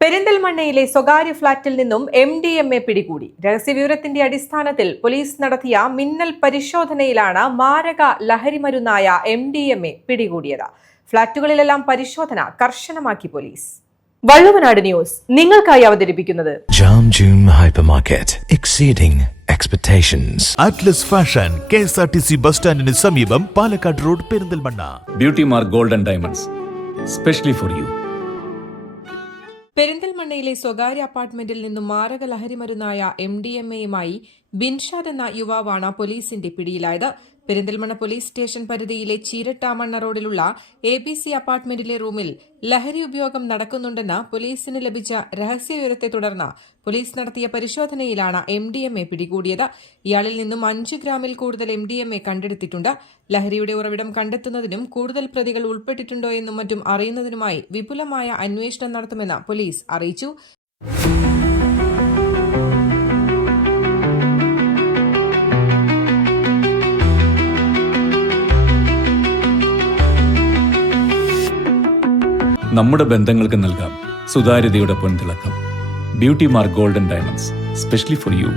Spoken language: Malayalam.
പെരിന്തൽമണ്ണയിലെ സ്വകാര്യ ഫ്ളാറ്റിൽ നിന്നും MDMA പിടികൂടി. രഹസ്യവിവരത്തിന്റെ അടിസ്ഥാനത്തിൽ പോലീസ് നടത്തിയ മിന്നൽ പരിശോധനയിലാണ് മാരക ലഹരിമരുന്നായ MDMA പിടികൂടിയത്. ഫ്ളാറ്റുകളിലെല്ലാം പരിശോധന കർശനമാക്കി പോലീസ്. വള്ളുവനാട് ന്യൂസ് നിങ്ങൾക്കായി അവതരിപ്പിക്കുന്നത് Jam June Hypermarket, exceeding expectations. Atlas Fashion, KSRTC bus സ്റ്റാൻഡിന് സമീപം, Palakkad road, Perinthalmanna. Beauty Mark Gold and Diamonds, specially for you. പെരിന്തൽമണ്ണയിലെ സ്വകാര്യ അപ്പാർട്ട്മെന്റിൽ നിന്നും മാരക ലഹരിമരുന്നായ MDMAയുമായി ബിൻഷാദ് എന്ന യുവാവാണ് പോലീസിന്റെ പിടിയിലായത്. പെരിന്തൽമണ്ണ പോലീസ് സ്റ്റേഷൻ പരിധിയിലെ ചീരട്ടാമണ്ണ റോഡിലുള്ള ABC അപ്പാർട്ട്മെന്റിലെ റൂമിൽ ലഹരി ഉപയോഗം നടക്കുന്നുണ്ടെന്ന് പോലീസിന് ലഭിച്ച രഹസ്യവിവരത്തെ തുടർന്ന് പോലീസ് നടത്തിയ പരിശോധനയിലാണ് MDMA പിടികൂടിയത്. ഇയാളിൽ നിന്നും 5 ഗ്രാമിൽ കൂടുതൽ MDMA കണ്ടെടുത്തിട്ടുണ്ട്. ലഹരിയുടെ ഉറവിടം കണ്ടെത്തുന്നതിനും കൂടുതൽ പ്രതികൾ ഉൾപ്പെട്ടിട്ടുണ്ടോ എന്നും മറ്റും അറിയുന്നതിനുമായി വിപുലമായ അന്വേഷണം നടത്തുമെന്ന് പോലീസ് അറിയിച്ചു. നമ്മുടെ ബന്ധങ്ങൾക്ക് നൽകാം സുതാര്യതയുടെ പൊൻതിളക്കം. Beauty mark gold and diamonds, specially for U.